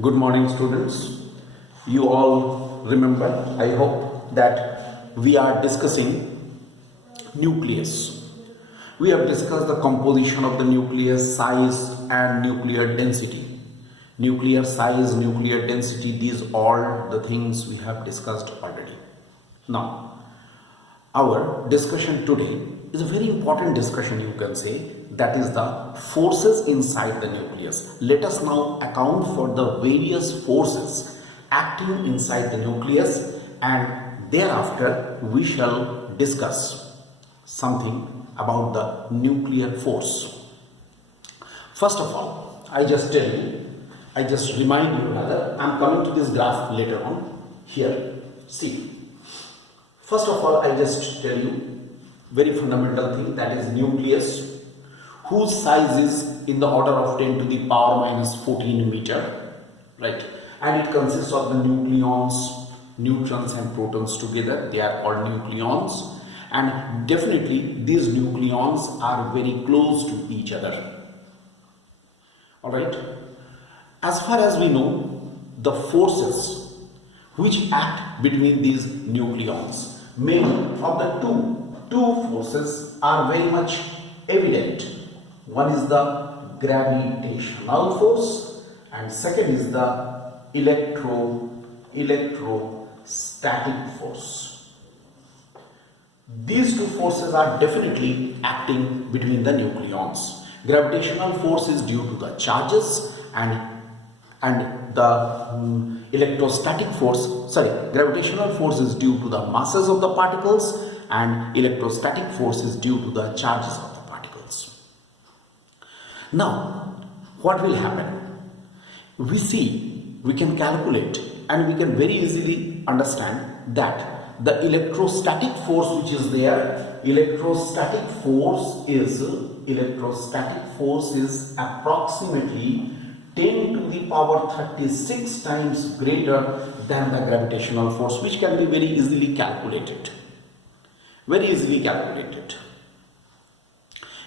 Good morning, students. You all remember, I hope, that we are discussing nucleus. We have discussed the composition of the nucleus, size and nuclear density. Nuclear size, nuclear density, these are the things we have discussed already. Now, our discussion today is a very important discussion, you can say, that is the forces inside the nucleus. Let us now account for the various forces acting inside the nucleus, and thereafter we shall discuss something about the nuclear force. First of all, I just remind you rather, I am coming to this graph later on. Here, see. First of all, I just tell you very fundamental thing, that is nucleus, whose size is in the order of 10 to the power minus 14 meter, right? And it consists of the nucleons, neutrons and protons together. They are called nucleons, and definitely these nucleons are very close to each other. Alright, as far as we know, the forces which act between these nucleons, mainly of the two forces are very much evident. One is the gravitational force and second is the electrostatic force. These two forces are definitely acting between the nucleons. Gravitational force is due to the charges and the gravitational force is due to the masses of the particles, and electrostatic force is due to the charges of the particles. Now, what will happen? We can calculate and we can very easily understand that the electrostatic force which is there, electrostatic force is approximately 10 to the power 36 times greater than the gravitational force, which can be very easily calculated.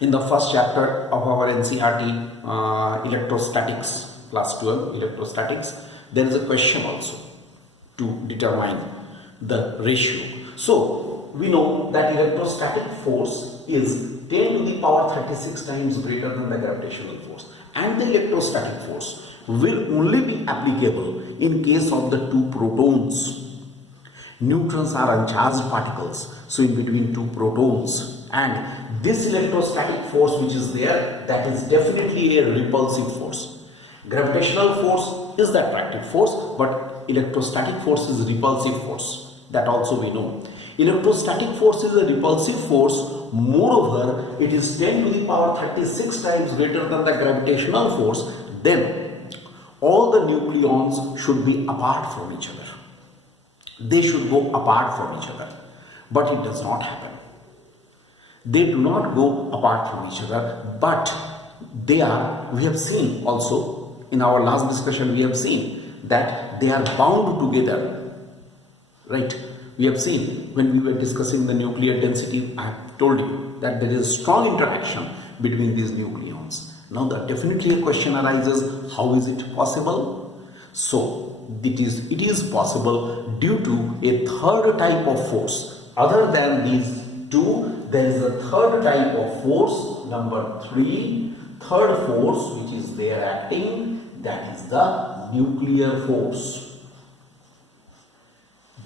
In the first chapter of our NCERT electrostatics, class 12 electrostatics, there is a question also to determine the ratio. So we know that electrostatic force is 10 to the power 36 times greater than the gravitational force, and the electrostatic force will only be applicable in case of the two protons. Neutrons are uncharged particles, so in between two protons, and this electrostatic force which is there, that is definitely a repulsive force. Gravitational force is the attractive force, but electrostatic force is repulsive force. That also we know. Electrostatic force is a repulsive force. Moreover, it is 10 to the power 36 times greater than the gravitational force. Then all the nucleons should be apart from each other. They should go apart from each other, but it does not happen. They do not go apart from each other, but we have seen also in our last discussion, we have seen that they are bound together, right? We have seen when we were discussing the nuclear density, I have told you that there is strong interaction between these nucleons. Now definitely a question arises, how is it possible? So it is possible due to a third type of force. Other than these two, there is a third type of force, number 3, third force which is there acting, that is the nuclear force.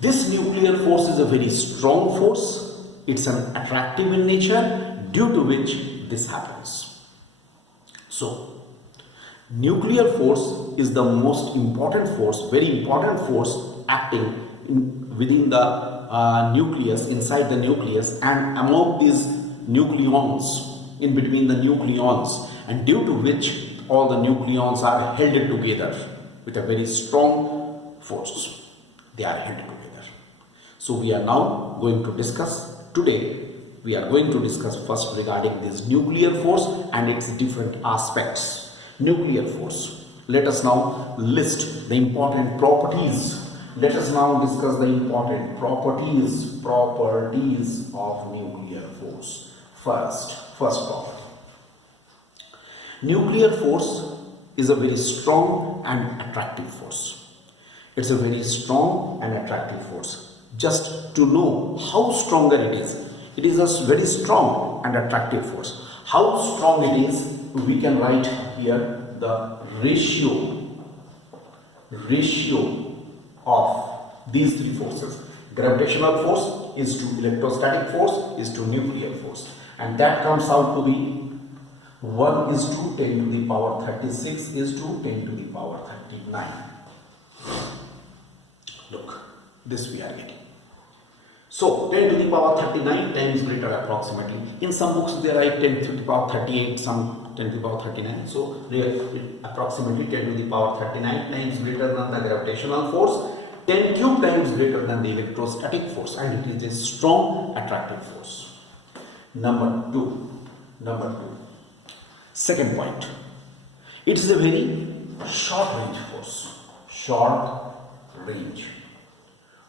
This nuclear force is a very strong force. It's an attractive in nature, due to which this happens. So, nuclear force is the most important force, very important force acting within the nucleus, inside the nucleus, and among these nucleons, in between the nucleons, and due to which all the nucleons are held together with a very strong force. They are held together. So we are now going to discuss today. We are going to discuss first regarding this nuclear force and its different aspects. Nuclear force. Let us now list the important properties. Let us now discuss the important properties of nuclear force. First property. Nuclear force is a very strong and attractive force. It's a very strong and attractive force. Just to know how stronger it is a very strong and attractive force. How strong it is, we can write here the ratio of these three forces. Gravitational force is to electrostatic force is to nuclear force, and that comes out to be 1 is to 10 to the power 36 is to 10 to the power 39. Look, this we are getting. So 10 to the power 39 times greater approximately. In some books they write 10 to the power 38, some 10 to the power 39. So they approximately 10 to the power 39 times greater than the gravitational force, 10 cube times greater than the electrostatic force, and it is a strong attractive force. Number two. Second point. It is a very short range force. Short range.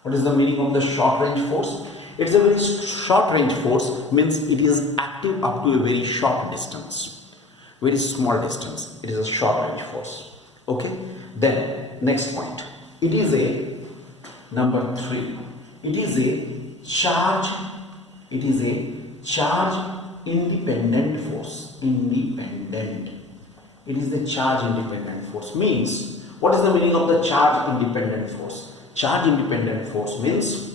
What is the meaning of the short range force? It is a very short range force, means it is active up to a very short distance, very small distance. It is a short range force. Okay. Then next point. It is a number 3. It is a charge. It is a charge independent force. Independent. It is the charge independent force. Means, what is the meaning of the charge independent force? Charge independent force means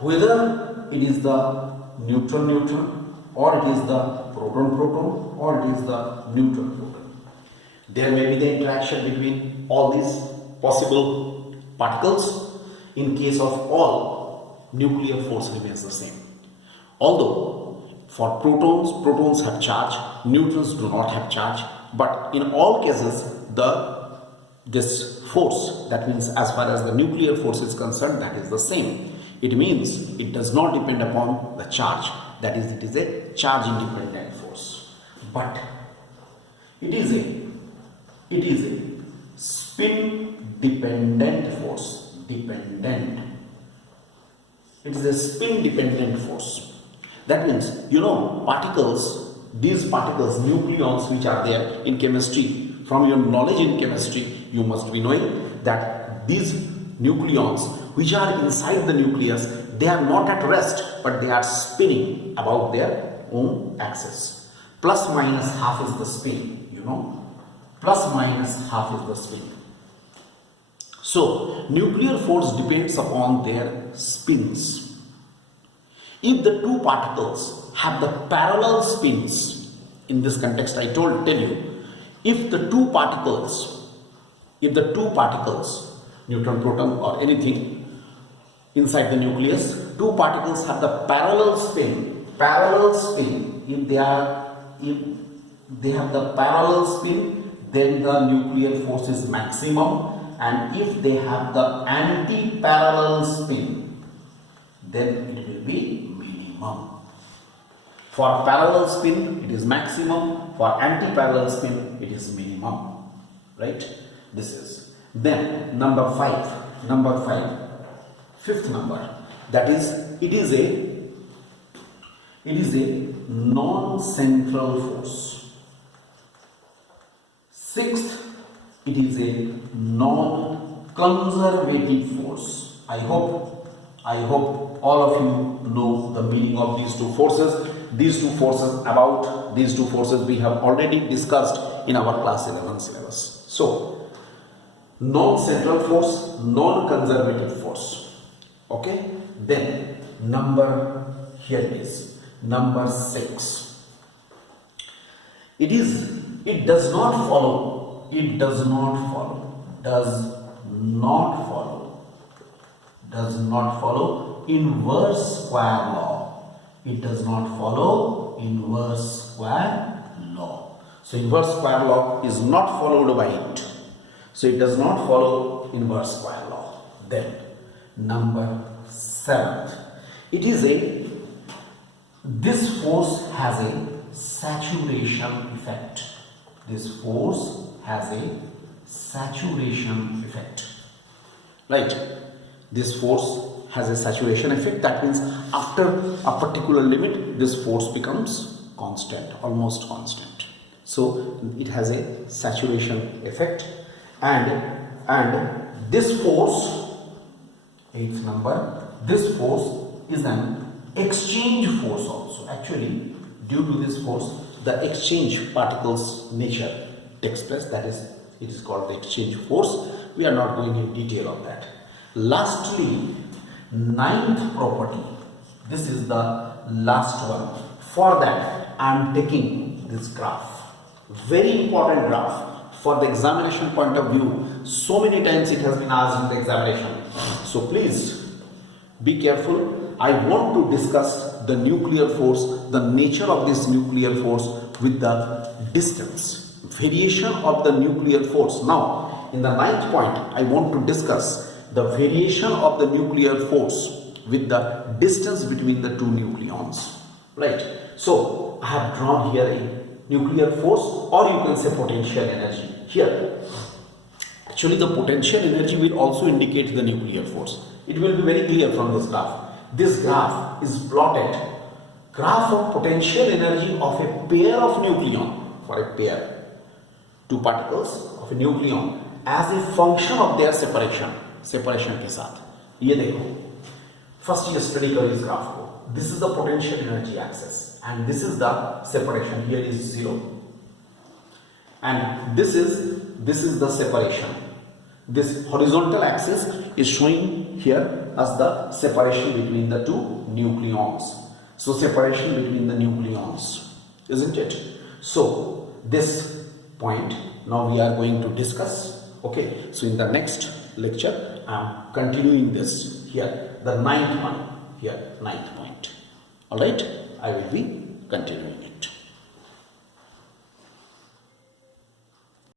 whether it is the neutron or it is the proton or it is the neutron. There may be the interaction between all these possible particles. In case of all, nuclear force remains the same. Although for protons have charge, neutrons do not have charge, but in all cases this force, that means as far as the nuclear force is concerned, that is the same. It means it does not depend upon the charge, that is, it is a charge independent force. But it is a spin dependent force. It is a spin dependent force. That means, particles, these particles, nucleons which are there in chemistry, from your knowledge in chemistry, you must be knowing that these nucleons which are inside the nucleus, they are not at rest, but they are spinning about their own axis. Plus minus half is the spin, Plus minus half is the spin. So, nuclear force depends upon their spins. If the two particles have the parallel spins, in this context I tell you, if the two particles, neutron, proton or anything inside the nucleus, two particles have the parallel spin, if they have the parallel spin, then the nuclear force is maximum, and if they have the anti-parallel spin, then it will be minimum. For parallel spin, it is maximum. For anti-parallel spin, it is minimum. Right? This is. Then number 5. Fifth number. That is, it is a non-central force. Sixth, it is a non-conservative force. I hope all of you know the meaning of these two forces. These two forces we have already discussed in our class 11 syllabus. So, non-central force, non-conservative force. Okay? Then, number 6. It does not follow inverse square law. It does not follow inverse square law. So inverse square law is not followed by it. So it does not follow inverse square law. Then number 7. This force has a saturation effect. This force has a saturation effect. Right? This force has a saturation effect. That means after a particular limit, this force becomes constant, almost constant. So it has a saturation effect, and this force, eighth number, this force is an exchange force also. Actually, due to this force, the exchange particles nature takes place. That is, it is called the exchange force. We are not going in detail on that. Lastly, ninth property. This is the last one. For that, I am taking this graph. Very important graph for the examination point of view. So many times it has been asked in the examination. So please be careful. I want to discuss the nuclear force, the nature of this nuclear force with the distance, variation of the nuclear force. Now, in the ninth point, I want to discuss the variation of the nuclear force with the distance between the two nucleons. Right. So, I have drawn here a nuclear force, or you can say potential energy here. Actually, the potential energy will also indicate the nuclear force. It will be very clear from this graph. This graph is plotted graph of potential energy of a pair of nucleon, for a pair, two particles of a nucleon, as a function of their separation के साथ. ये देखो, first ये study करो इस graph को. This is the potential energy axis, and this is the separation. Here is 0, and this is the separation. This horizontal axis is showing here as the separation between the two nucleons. So separation between the nucleons, isn't it? So this point now we are going to discuss. Okay, so in the next lecture I am continuing this here, the ninth one here, ninth point. All right, I will be continuing it.